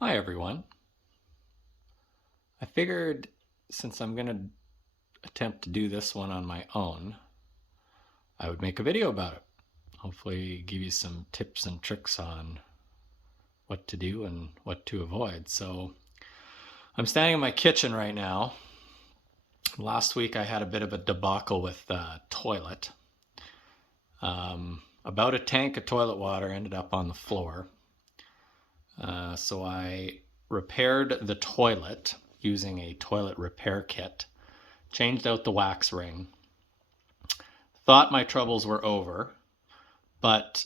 Hi everyone. I figured since I'm going to attempt to do this one on my own, I would make a video about it. Hopefully give you some tips and tricks on what to do and what to avoid. So I'm standing in my kitchen right now. Last week I had a bit of a debacle with the toilet. About a tank of toilet water ended up on the floor. So I repaired the toilet using a toilet repair kit, changed out the wax ring, thought my troubles were over, but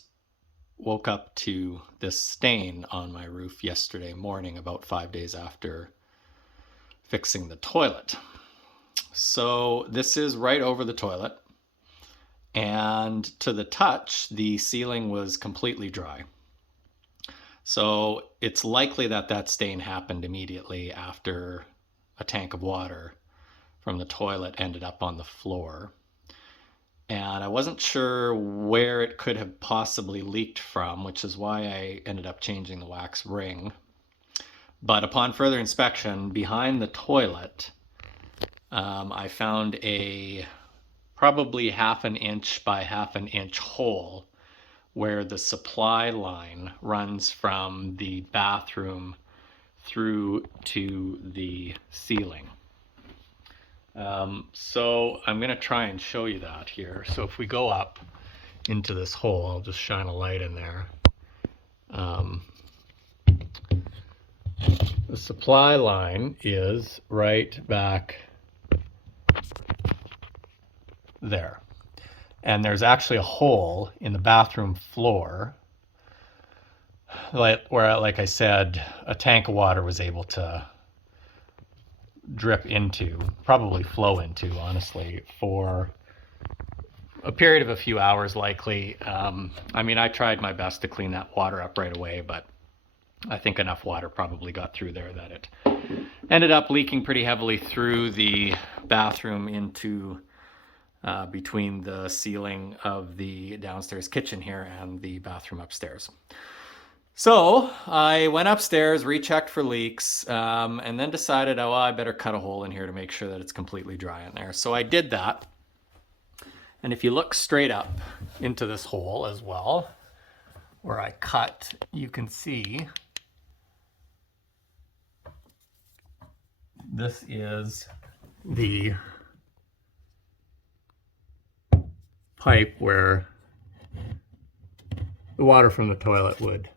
woke up to this stain on my roof yesterday morning, about 5 days after fixing the toilet. So this is right over the toilet, and to the touch, the ceiling was completely dry. So it's likely that that stain happened immediately after a tank of water from the toilet ended up on the floor. And I wasn't sure where it could have possibly leaked from, which is why I ended up changing the wax ring. But upon further inspection, behind the toilet, I found a probably 1/2 inch by 1/2 inch hole where the supply line runs from the bathroom through to the ceiling. So I'm going to try and show you that here. So if we go up into this hole, I'll just shine a light in there. The supply line is right back there. And there's actually a hole in the bathroom floor where, like I said, a tank of water was able to drip into, probably flow into, honestly, for a period of a few hours likely. I mean, I tried my best to clean that water up right away, but I think enough water probably got through there that it ended up leaking pretty heavily through the bathroom into between the ceiling of the downstairs kitchen here and the bathroom upstairs. So I went upstairs, rechecked for leaks, and then decided, oh, well, I better cut a hole in here to make sure that it's completely dry in there. So I did that. And if you look straight up into this hole as well, where I cut, you can see this is the pipe where the water from the toilet would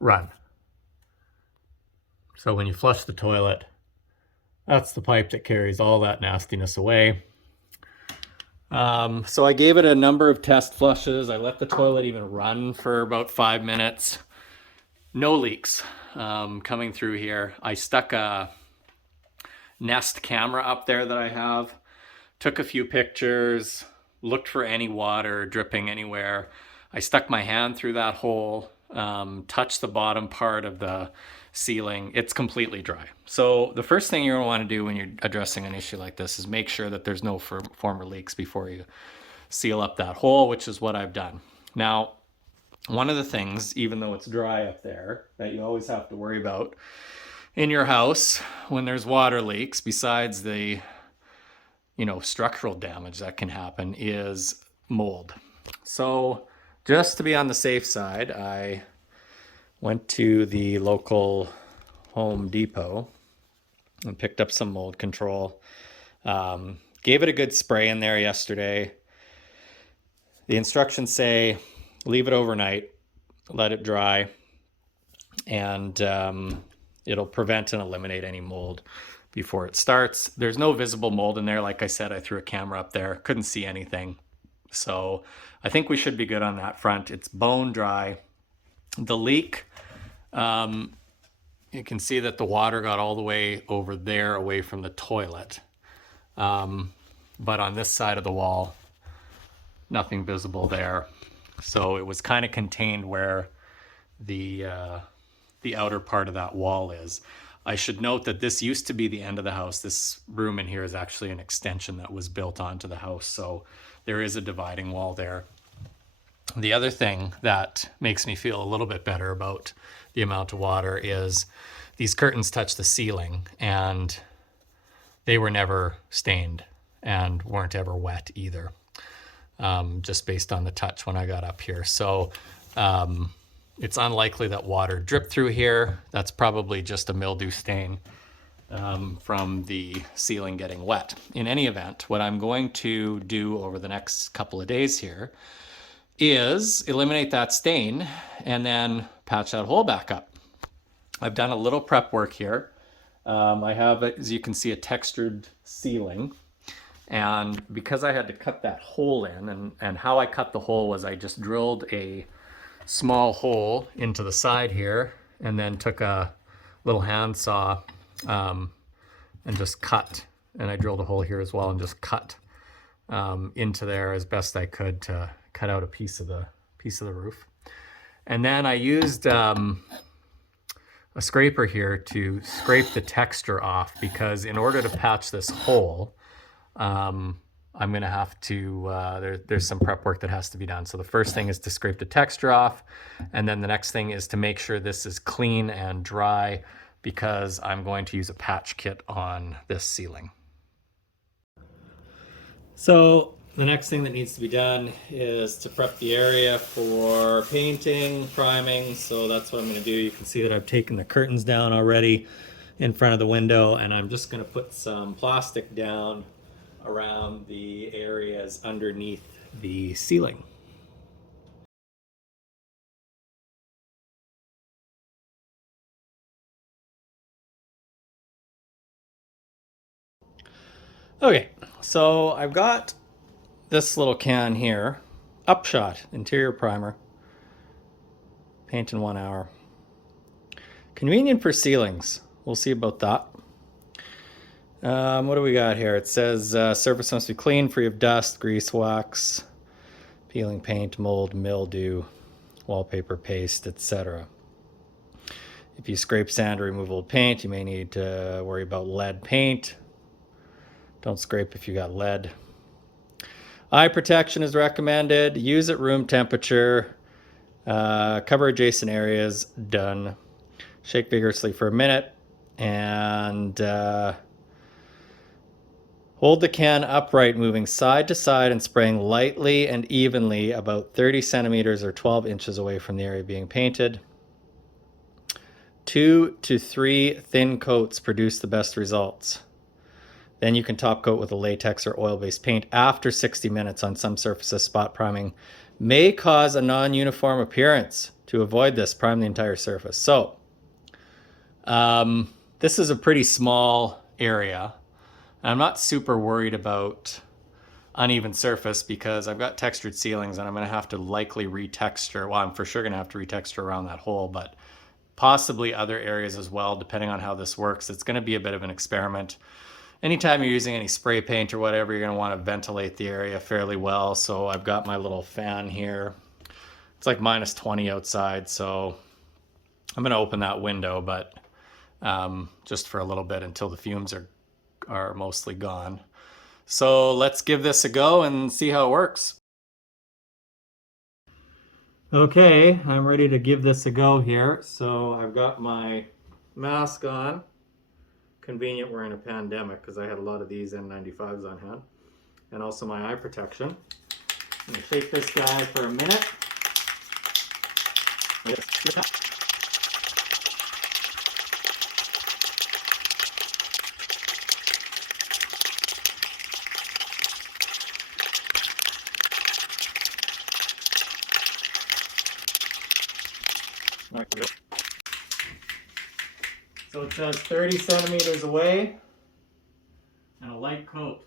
run. So when you flush the toilet, that's the pipe that carries all that nastiness away. So I gave it a number of test flushes. I let the toilet even run for about 5 minutes. No leaks coming through here. I stuck a Nest camera up there that I have, took a few pictures, looked for any water dripping anywhere. I stuck my hand through that hole, touched the bottom part of the ceiling. It's completely dry. So the first thing you're going to want to do when you're addressing an issue like this is make sure that there's no former leaks before you seal up that hole, which is what I've done. Now, one of the things, even though it's dry up there, that you always have to worry about in your house when there's water leaks, besides the structural damage that can happen, is mold. So just to be on the safe side, I went to the local Home Depot and picked up some mold control. Gave it a good spray in there yesterday. The instructions say leave it overnight, let it dry, and it'll prevent and eliminate any mold before it starts. There's no visible mold in there. Like I said, I threw a camera up there, couldn't see anything. So I think we should be good on that front. It's bone dry. The leak, you can see that the water got all the way over there away from the toilet. But on this side of the wall, nothing visible there. So it was kind of contained where the outer part of that wall is. I should note that this used to be the end of the house. This room in here is actually an extension that was built onto the house. So there is a dividing wall there. The other thing that makes me feel a little bit better about the amount of water is these curtains touch the ceiling and they were never stained and weren't ever wet either, just based on the touch when I got up here. So it's unlikely that water dripped through here. That's probably just a mildew stain from the ceiling getting wet. In any event, what I'm going to do over the next couple of days here is eliminate that stain and then patch that hole back up. I've done a little prep work here. I have, as you can see, a textured ceiling. And because I had to cut that hole in, and how I cut the hole was I just drilled a small hole into the side here and then took a little handsaw and just cut. And I drilled a hole here as well and just cut into there as best I could to cut out a piece of the roof. And then I used a scraper here to scrape the texture off, because in order to patch this hole, I'm going to have to, there's some prep work that has to be done. So the first thing is to scrape the texture off. And then the next thing is to make sure this is clean and dry, because I'm going to use a patch kit on this ceiling. So the next thing that needs to be done is to prep the area for painting, priming. So that's what I'm going to do. You can see that I've taken the curtains down already in front of the window, and I'm just going to put some plastic down around the areas underneath the ceiling. Okay, so I've got this little can here, Upshot interior primer, paint in 1 hour. Convenient for ceilings. We'll see about that. What do we got here? It says surface must be clean, free of dust, grease, wax, peeling paint, mold, mildew, wallpaper, paste, etc. If you scrape sand or remove old paint, you may need to worry about lead paint. Don't scrape if you got lead. Eye protection is recommended. Use at room temperature. Cover adjacent areas. Done. Shake vigorously for a minute. And hold the can upright, moving side to side and spraying lightly and evenly about 30 centimeters or 12 inches away from the area being painted. 2 to 3 thin coats produce the best results. Then you can top coat with a latex or oil-based paint after 60 minutes on some surfaces. Spot priming may cause a non-uniform appearance. To avoid this, prime the entire surface. So this is a pretty small area. I'm not super worried about uneven surface because I've got textured ceilings and I'm going to have to likely retexture. Well, I'm for sure going to have to retexture around that hole, but possibly other areas as well, depending on how this works. It's going to be a bit of an experiment. Anytime you're using any spray paint or whatever, you're going to want to ventilate the area fairly well. So I've got my little fan here. It's like minus 20 outside, so I'm going to open that window, but just for a little bit until the fumes are mostly gone. So let's give this a go and see how it works. Okay, I'm ready to give this a go here. So I've got my mask on. Convenient we're in a pandemic because I had a lot of these N95s on hand. And also my eye protection. I'm going to shake this guy for a minute. So it says 30 centimeters away and a light coat.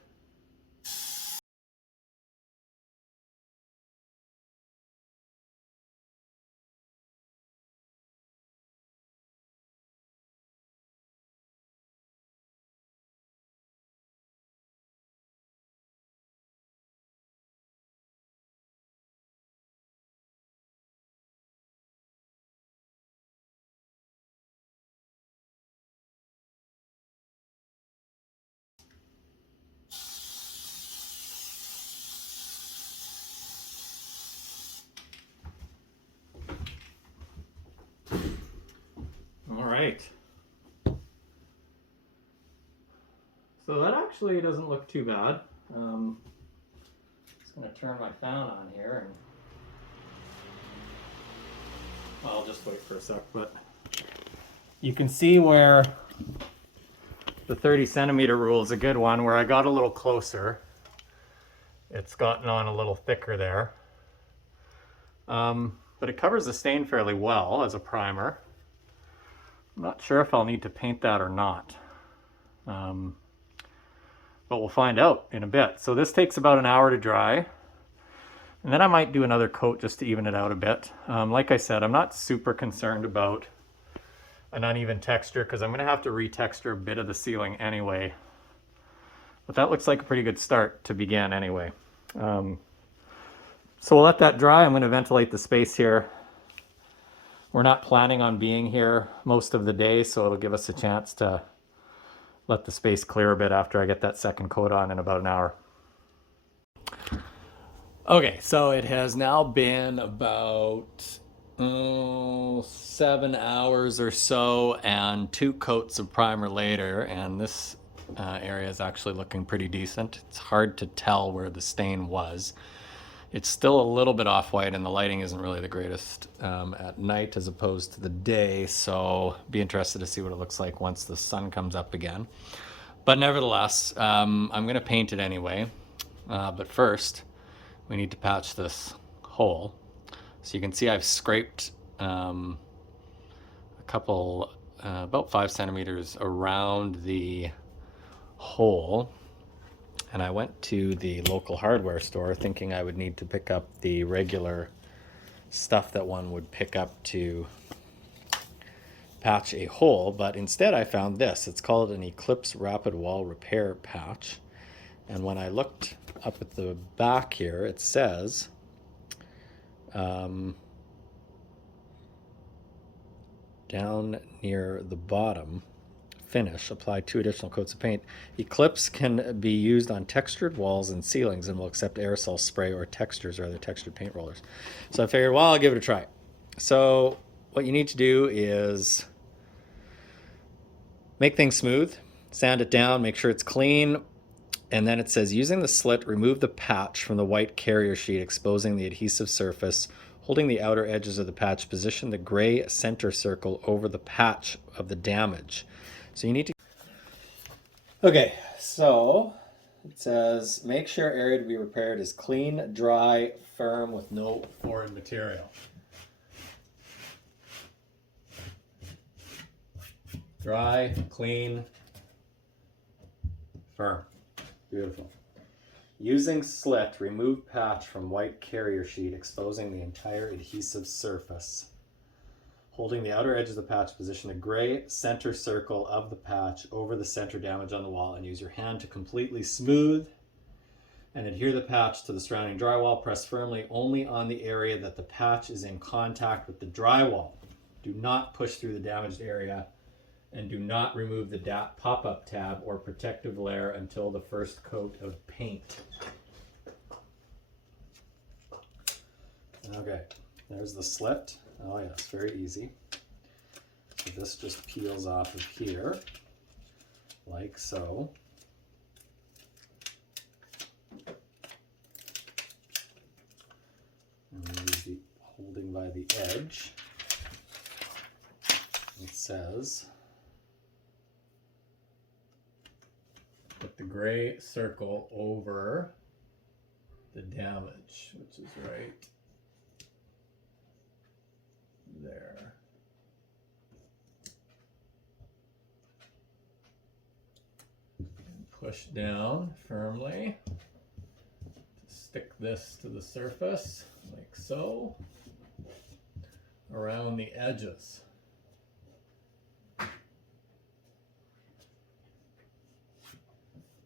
right. So that actually doesn't look too bad. Just going to turn my fan on here and I'll just wait for a sec, but you can see where the 30 centimeter rule is a good one, where I got a little closer. It's gotten on a little thicker there. But it covers the stain fairly well as a primer. I'm not sure if I'll need to paint that or not. But we'll find out in a bit. So this takes about an hour to dry. And then I might do another coat just to even it out a bit. Like I said, I'm not super concerned about an uneven texture because I'm going to have to retexture a bit of the ceiling anyway. But that looks like a pretty good start to begin anyway. So we'll let that dry. I'm going to ventilate the space here. We're not planning on being here most of the day, so it'll give us a chance to let the space clear a bit after I get that second coat on in about an hour. Okay, so it has now been about 7 hours or so and 2 coats of primer later, and this area is actually looking pretty decent. It's hard to tell where the stain was. It's still a little bit off-white and the lighting isn't really the greatest at night as opposed to the day, so be interested to see what it looks like once the sun comes up again. But nevertheless, I'm going to paint it anyway. But first, we need to patch this hole. So you can see I've scraped a couple, about 5 centimeters around the hole. And I went to the local hardware store thinking I would need to pick up the regular stuff that one would pick up to patch a hole, but instead I found this. It's called an Eclipse Rapid Wall Repair Patch. And when I looked up at the back here, it says down near the bottom, finish, apply 2 additional coats of paint. Eclipse can be used on textured walls and ceilings and will accept aerosol spray or textures or other textured paint rollers. So I figured, well, I'll give it a try. So what you need to do is make things smooth, sand it down, make sure it's clean, and then it says, using the slit, remove the patch from the white carrier sheet, exposing the adhesive surface. Holding the outer edges of the patch, position the gray center circle over the patch of the damage. So you need to... Okay, so it says, make sure area to be repaired is clean, dry, firm, with no foreign material. Dry, clean, firm. Beautiful. Using slit, remove patch from white carrier sheet, exposing the entire adhesive surface. Holding the outer edge of the patch, position the gray center circle of the patch over the center damage on the wall and use your hand to completely smooth and adhere the patch to the surrounding drywall. Press firmly only on the area that the patch is in contact with the drywall. Do not push through the damaged area and do not remove the DAP pop-up tab or protective layer until the first coat of paint. Okay, there's the slit. Oh yes, very easy. So this just peels off of here, like so. And we use the holding by the edge. It says, put the gray circle over the damage, which is right there. And push down firmly to stick this to the surface, like so, around the edges.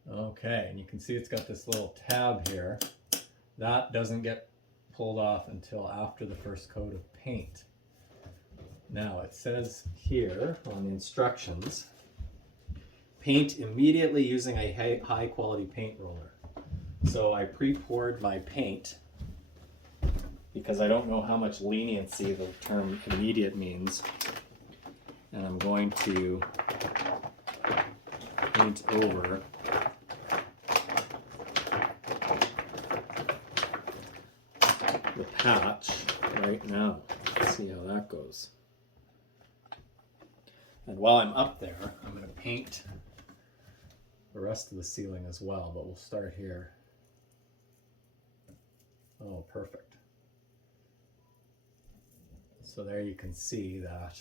Okay, and you can see it's got this little tab here. That doesn't get pulled off until after the first coat of paint. Now it says here on the instructions, paint immediately using a high quality paint roller. So I pre-poured my paint because I don't know how much leniency the term immediate means. and I'm going to paint over the patch right now. Let's see how that goes. And while I'm up there, I'm going to paint the rest of the ceiling as well, but we'll start here. Oh, perfect. So there you can see that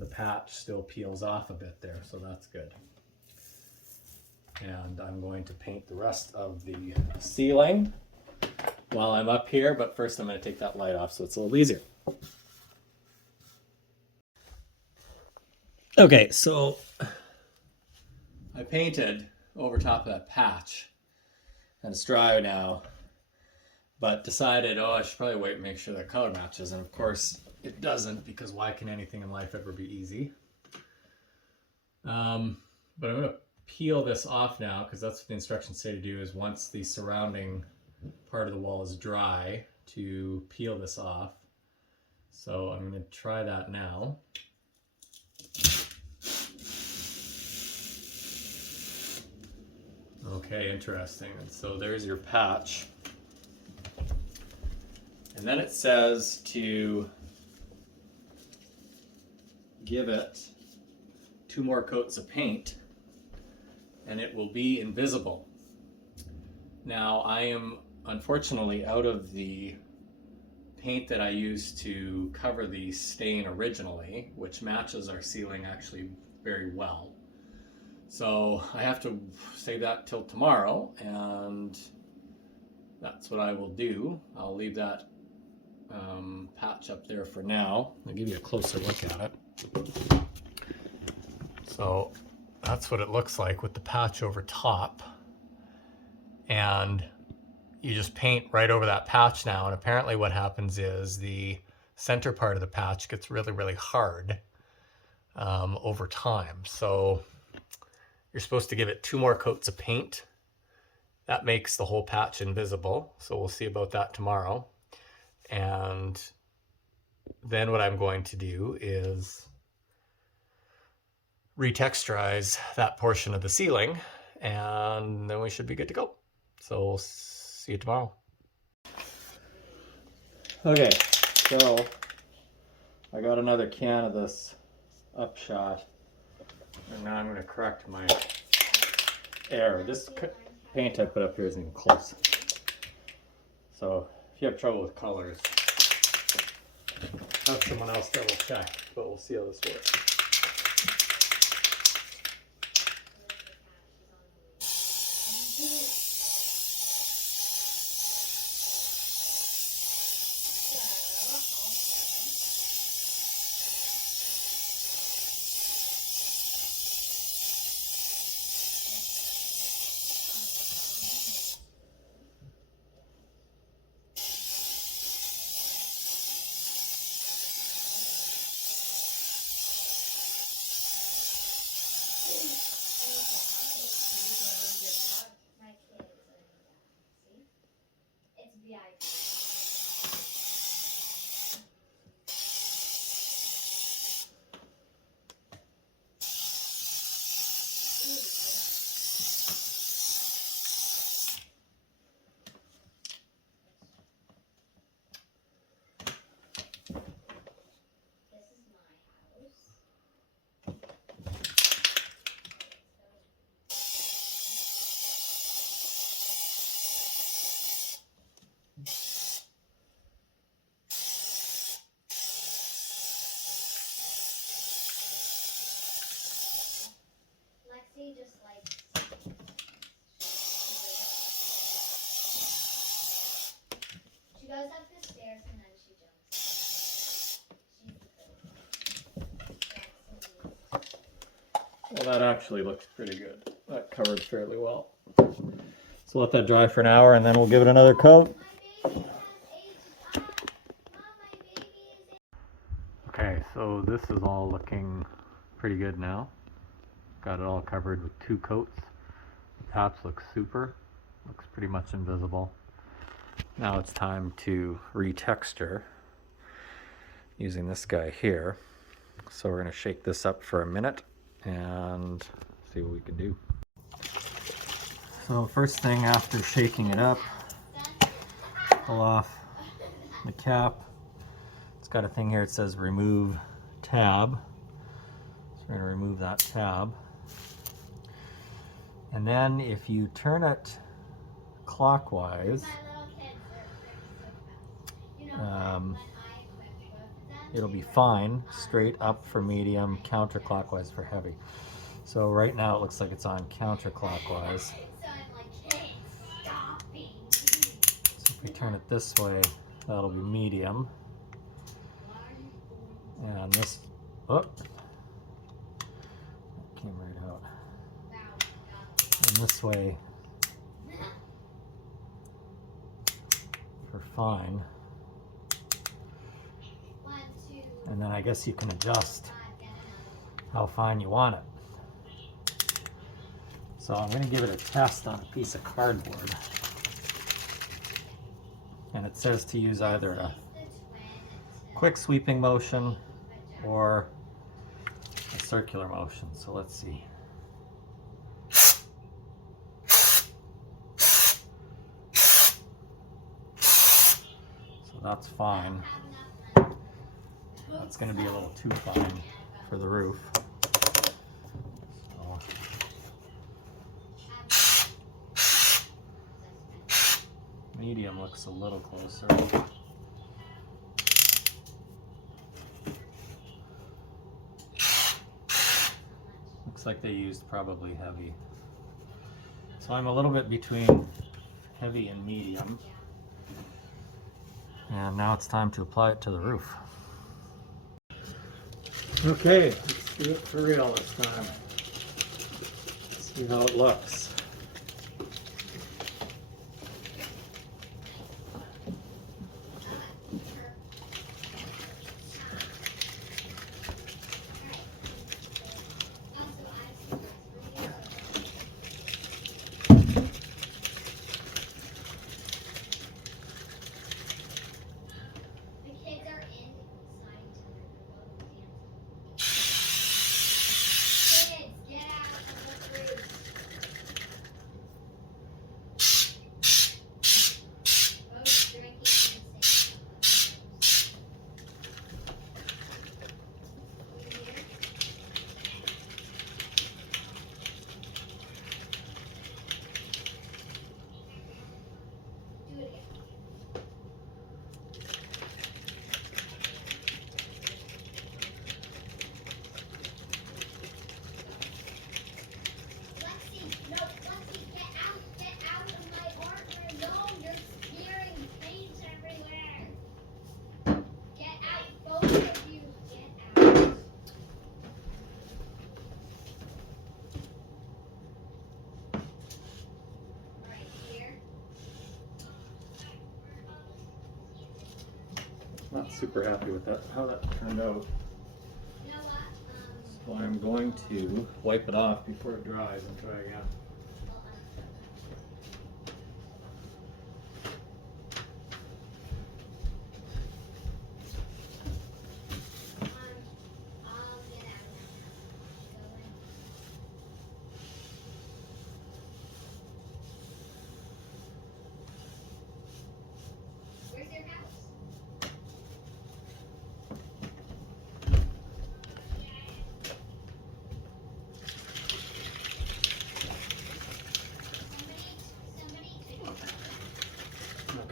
the patch still peels off a bit there, so that's good. And I'm going to paint the rest of the ceiling while I'm up here, but first I'm going to take that light off so it's a little easier. Okay, so I painted over top of that patch, and it's dry now, but decided, oh, I should probably wait and make sure that color matches, and of course it doesn't, because why can anything in life ever be easy? But I'm going to peel this off now, because that's what the instructions say to do, is once the surrounding part of the wall is dry, to peel this off. So I'm going to try that now. Okay, interesting. And so there's your patch. And then it says to give it 2 more coats of paint and it will be invisible. Now I am unfortunately out of the paint that I used to cover the stain originally, which matches our ceiling actually very well. So I have to save that till tomorrow, and that's what I will do. I'll leave that patch up there for now. I'll give you a closer look at it. So that's what it looks like with the patch over top. And you just paint right over that patch now, and apparently what happens is the center part of the patch gets really, really hard over time. So you're supposed to give it 2 more coats of paint. That makes the whole patch invisible, so we'll see about that tomorrow. And then what I'm going to do is retexturize that portion of the ceiling, and then we should be good to go. So we'll see you tomorrow. Okay, so I got another can of this Upshot, and now I'm going to correct my error. This paint I put up here isn't even close. So if you have trouble with colors, have someone else double check, but we'll see how this works. Just like she goes up the stairs and then she jumps. Well, that actually looks pretty good. That covered fairly well. So let that dry for an hour and then we'll give it another coat. Okay, so this is all looking pretty good now. Got it all covered with 2 coats. The patch looks super. Looks pretty much invisible. Now it's time to retexture. using this guy here. So we're going to shake this up for a minute and see what we can do. So first thing after shaking it up, pull off the cap. It's got a thing here, it says remove tab. So we're going to remove that tab. And then if you turn it clockwise, it'll be fine, straight up for medium, counterclockwise for heavy. So right now it looks like it's on counterclockwise. So if we turn it this way, that'll be medium. And this, oh, that came right out. And this way for fine. And then I guess you can adjust how fine you want it. So I'm going to give it a test on a piece of cardboard. And it says to use either a quick sweeping motion or a circular motion. So let's see. So that's fine. That's going to be a little too fine for the roof. So, medium looks a little closer. Looks like they used probably heavy. So I'm a little bit between heavy and medium. And now it's time to apply it to the roof. Okay, let's do it for real this time. See how it looks. Not super happy with that, how that turned out. So I'm going to wipe it off before it dries and try again.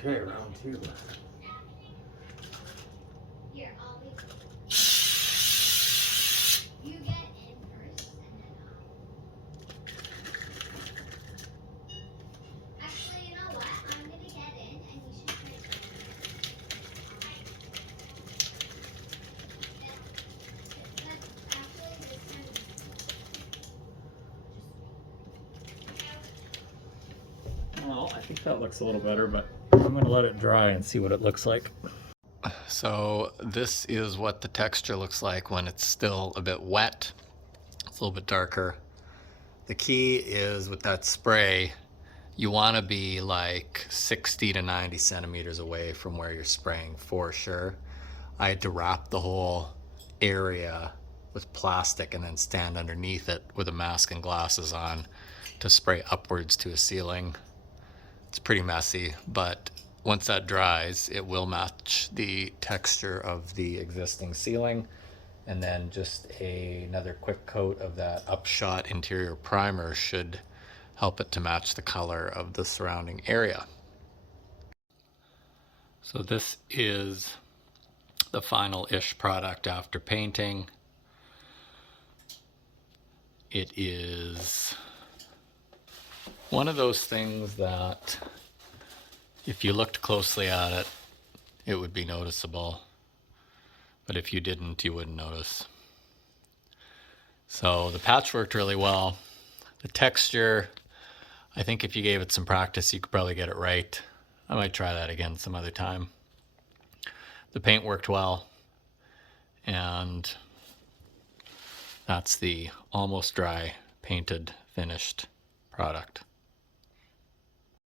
Okay, round two. Here, I'll leave. You get in first, and then actually, you know what? I'm gonna get in, and you should try to. But actually, this time. Well, I think that looks a little better, but I'm going to let it dry and see what it looks like. So this is what the texture looks like when it's still a bit wet. It's a little bit darker. The key is with that spray, you want to be like 60 to 90 centimeters away from where you're spraying for sure. I had to wrap the whole area with plastic and then stand underneath it with a mask and glasses on to spray upwards to a ceiling. It's pretty messy, but once that dries, it will match the texture of the existing ceiling. And then just another quick coat of that Upshot interior primer should help it to match the color of the surrounding area. So this is the final-ish product after painting. It is one of those things that if you looked closely at it, it would be noticeable. But if you didn't, you wouldn't notice. So the patch worked really well. The texture, I think if you gave it some practice, you could probably get it right. I might try that again some other time. The paint worked well, and that's the almost dry, painted, finished product.